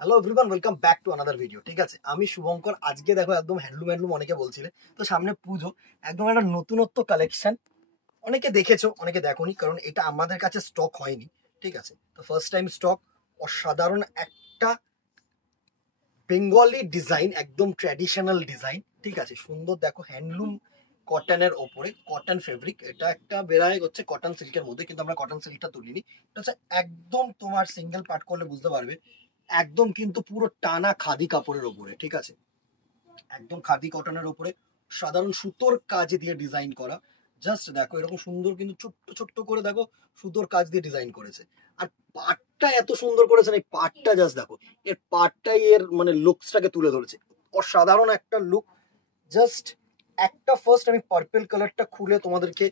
Hello everyone, welcome back to another video. ঠিক আছে, আমি শুভঙ্কর। আজকে দেখো একদম হ্যান্ডলুম হ্যান্ডলুম অনেকে বলছিলে, তো সামনে পুজো, একদম একটা নতুনত্ব কালেকশন। অনেকে দেখেছো, অনেকে দেখোনি, কারণ এটা আমাদের কাছে স্টক হয়নি। ঠিক আছে, তো ফার্স্ট টাইম স্টক। অসাধারণ একটা বেঙ্গলি ডিজাইন, একদম ট্র্যাডিশনাল ডিজাইন। ঠিক আছে, সুন্দর দেখো, হ্যান্ডলুম কটনের ওপরে, কটন ফেব্রিক। এটা একটা বেড়ায় হচ্ছে কটন সিল্কের মধ্যে, কিন্তু আমরা কটন সিল্কটা তুলিনি। এটা হচ্ছে একদম তোমার সিঙ্গেল পার্ট করলে বুঝতে পারবে, একদম কিন্তু পুরো টানা খাদি কাপড়ের ওপরে। ঠিক আছে, একদম খাদি কটনের ওপরে সাধারণ সুতোর কাজ দিয়ে ডিজাইন করা। জাস্ট দেখো, এরকম সুন্দর কিন্তু ছোট্ট ছোট্ট করে দেখো সুতোর কাজ দিয়ে ডিজাইন করেছে। আর পাটটা এত সুন্দর করেছে, এই পাটটা জাস্ট দেখো, এর পাটটাই এর মানে লুকসটাকে তুলে ধরেছে। অসাধারণ একটা লুক। জাস্ট একটা ফার্স্ট আমি পার্পল কালারটা খুলে তোমাদেরকে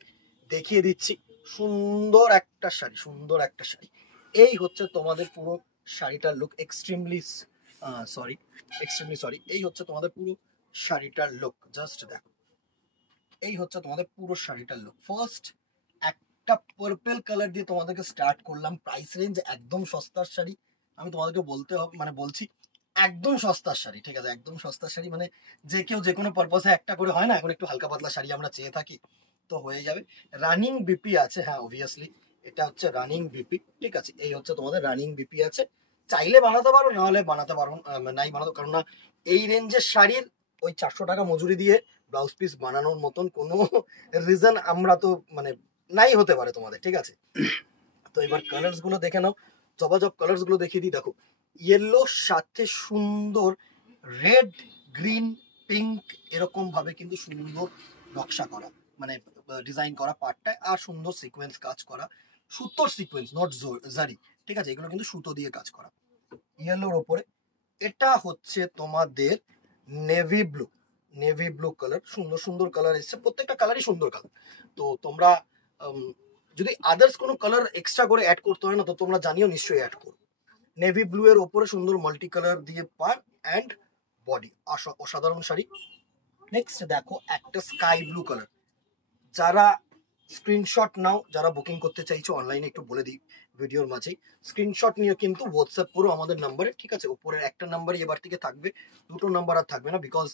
দেখিয়ে দিচ্ছি। সুন্দর একটা শাড়ি, সুন্দর একটা শাড়ি। এই হচ্ছে তোমাদের পুরো শাড়িটার লুক। এক্সট্রিমলি সরি, এই হচ্ছে তোমাদের পুরো শাড়িটার লুক। জাস্ট দেখো, এই হচ্ছে তোমাদের পুরো শাড়িটার লুক। ফার্স্ট একটা পার্পল কালার দিয়ে তোমাদেরকে স্টার্ট করলাম। প্রাইস রেঞ্জ একদম সস্তার শাড়ি। আমি তোমাদেরকে বলতে হবে, মানে বলছি, একদম সস্তার শাড়ি। ঠিক আছে, একদম সস্তার শাড়ি, মানে যে কেউ যে কোনো পারপাসে একটা করে হয় না, এখন একটু হালকা পাতলা শাড়ি আমরা চেয়ে থাকি, তো হয়ে যাবে। রানিং বিপি আছে, হ্যাঁ অবভিয়াসলি এটা হচ্ছে রানিং বিপি। ঠিক আছে, এই হচ্ছে তোমাদের রানিং বিপি আছে। চাইলে বানাতে পারো, না হলে বানাতে পারো নাই বানাতো, কারণ না এই রেঞ্জের শাড়ির ওই 400 টাকা মজুরি দিয়ে ব্লাউজ পিস বানানোর মতন কোনো রিজন আমরা তো মানে নাই হতে পারে তোমাদের। ঠিক আছে, তো এবার কালার্স গুলো দেখে নাও। জবাজব কালার্স গুলো দেখিয়ে দিই। দেখো, ইয়েলোর সাথে সুন্দর রেড, গ্রিন, পিঙ্ক, এরকম ভাবে কিন্তু সুন্দর নকশা করা, মানে ডিজাইন করা পার্টটায়। আর সুন্দর সিকোয়েন্স কাজ করা, সুতোর সিকোয়েন্স, নট জারি। ঠিক আছে, এগুলো কিন্তু সুতো দিয়ে কাজ করা ইয়েলোর ওপরে। এটা হচ্ছে তোমাদের navy blue. Navy blue colour, সুন্দর সুন্দর কালার এসছে, প্রত্যেকটা কালারই সুন্দর কালার। তো তোমরা যদি আদার্স কোনো কালার এক্সট্রা করে অ্যাড করতে হয় না, তো তোমরা জানিও, নিশ্চয়ই অ্যাড করো। নেভি ব্লু এর ওপরে সুন্দর মাল্টি কালার দিয়ে পার অ্যান্ড বডি, অসাধারণ শাড়ি। নেক্সট দেখো একটা স্কাই ব্লু কালার। যারা স্ক্রিনশট নাও, যারা বুকিং করতে চাইছো অনলাইনে, একটু বলে দিই ভিডিওর মাঝেই, স্ক্রিনশট নিয়ে কিন্তু হোয়াটসঅ্যাপ করো আমাদের নাম্বারে। ঠিক আছে, উপরের একটা নাম্বারই এবার থেকে থাকবে, দুটো নাম্বার আর থাকবে না, বিকজ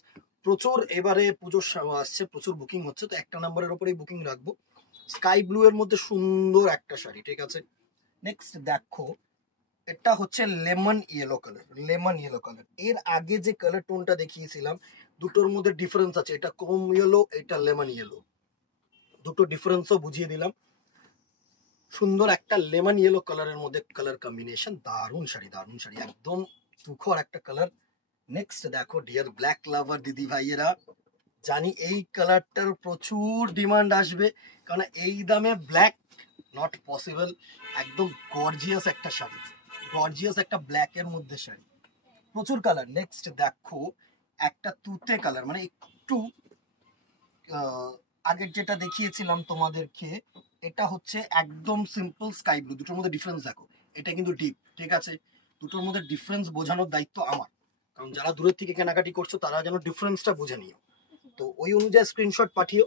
প্রচুর এবারে পুজো আসছে, প্রচুর বুকিং হচ্ছে, তো একটা নাম্বারের উপরেই বুকিং রাখবো। স্কাই ব্লু এর মধ্যে সুন্দর একটা শাড়ি। ঠিক আছে, নেক্সট দেখো, এটা হচ্ছে lemon yellow colour. Lemon yellow colour, এর আগে যে কালার টোনটা দেখিয়েছিলাম, দুটোর মধ্যে ডিফারেন্স আছে। এটা ক্রোম ইয়েলো, এটা লেমন ইয়েলো, দুটো ডিফারেন্সও বুঝিয়ে দিলাম। সুন্দর একটা লেমন ইয়েলো কালারের মধ্যে কালার কম্বিনেশন। দারুণ শাড়ি, দারুণ শাড়ি, একদম তুখর একটা কালার। নেক্সট দেখো, ডিয়ার ব্ল্যাক লাভার দিদি ভাইয়েরা, জানি এই কালারটার প্রচুর ডিমান্ড আসবে, কারণ এই দামে ব্ল্যাক নট পসিবল। একদম গর্জিয়াস একটা শাড়ি, গর্জিয়াস একটা ব্ল্যাক এর মধ্যে শাড়ি, প্রচুর কালার। নেক্সট দেখো একটা তুতে কালার, মানে একটু আগের যেটা দেখিয়েছিলাম তোমাদেরকে, এটা হচ্ছে একদম সিম্পল স্কাই ব্লু। দুটোর মধ্যে ডিফারেন্স দেখো, এটা কিন্তু ডিপ। ঠিক আছে, দুটোর মধ্যে ডিফারেন্স বোঝানোর দায়িত্ব আমার, কারণ যারা দূরের থেকে কেনাকাটি করছো তারা যেন ডিফারেন্সটা বুঝে নিও, তো ওই অনুযায়ী স্ক্রিনশট পাঠিও।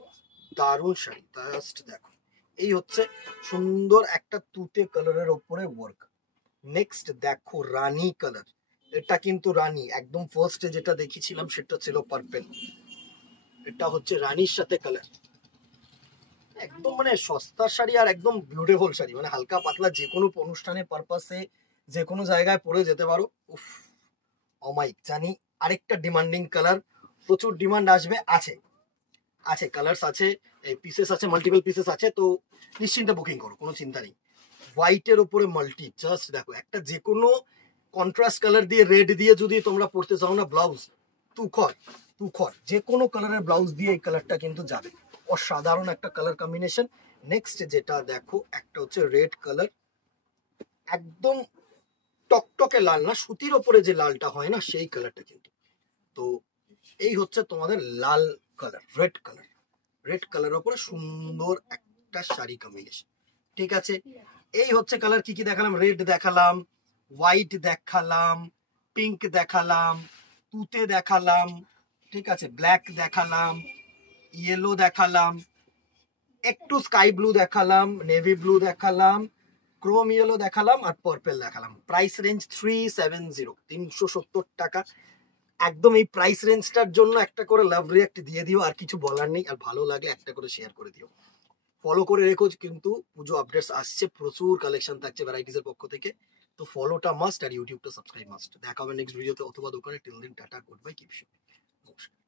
দারুণ শাড়ি, জাস্ট দেখো, এই হচ্ছে সুন্দর একটা তুতে কালারের ওপরে ওয়ার্ক। নেক্সট দেখো রানী কালার। এটা কিন্তু রানী, একদম ফার্স্টে যেটা দেখিয়েছিলাম সেটা ছিল পার্পল, এটা হচ্ছে রানীর সাথে কালার। একদম মানে সস্তার শাড়ি আর একদম বিউটিফুল শাড়ি, মানে হালকা পাতলা যে কোনো অনুষ্ঠানে পারপাসে যে কোনো জায়গায় পরে যেতে পারো। উফ, অমাইক, জানি আরেকটা ডিমান্ডিং কালার, প্রচুর ডিমান্ড আসবে। আছে আছে কালার্স আছে, পিসেস আছে, মাল্টিপল পিসেস আছে, তো নিশ্চিন্তে বুকিং করো, কোনো চিন্তা নেই। হোয়াইটের ওপরে মাল্টি, জাস্ট দেখো, একটা যে কোনো কন্ট্রাস্ট কালার দিয়ে, রেড দিয়ে যদি তোমরা পড়তে চাও না ব্লাউজ, তুখর তুখর যে কোনো কালারের ব্লাউজ দিয়ে এই কালারটা কিন্তু যাবে। অসাধারণ একটা কালার কম্বিনেশন। নেক্সট যেটা দেখো, একটা হচ্ছে রেড কালার, একদম টকটকে লাল না, সুতির ওপরে যে লালটা হয় না, সেই কালারটা কিন্তু। তো এই হচ্ছে তোমাদের লাল কালার, রেড কালার। রেড কালারের উপরে সুন্দর একটা শাড়ি কম্বিনেশন। ঠিক আছে, এই হচ্ছে কালার। কি কি দেখালাম? রেড দেখালাম, হোয়াইট দেখালাম, পিঙ্ক দেখালাম, তুতে দেখালাম, ঠিক আছে, ব্ল্যাক দেখালাম, ইয়েলো দেখালাম, একটু স্কাই ব্লু দেখালাম, নেভি ব্লু দেখালাম, ক্রোম ইয়েলো দেখালাম আর পার্পল দেখালাম। প্রাইস রেঞ্জ 370, 370 টাকা। একদম এই প্রাইস রেঞ্জটার জন্য একটা করে লাভ রিঅ্যাক্ট দিয়ে দিও, আর কিছু বলার নেই। আর ভালো লাগলে একটা করে শেয়ার করে দিও, ফলো করে রেখো, কিন্তু পুজো আপডেটস আসছে, প্রচুর কালেকশন থাকছে ভ্যারাইটিস এর পক্ষ থেকে। তো ফলোটা মাস্ট আর ইউটিউবটা সাবস্ক্রাইব মাস্ট। দেখা হবে নেক্সট ভিডিওতে অথবা দোকানে। টিল দিন tata, good bye, keep shipping. নমস্কার।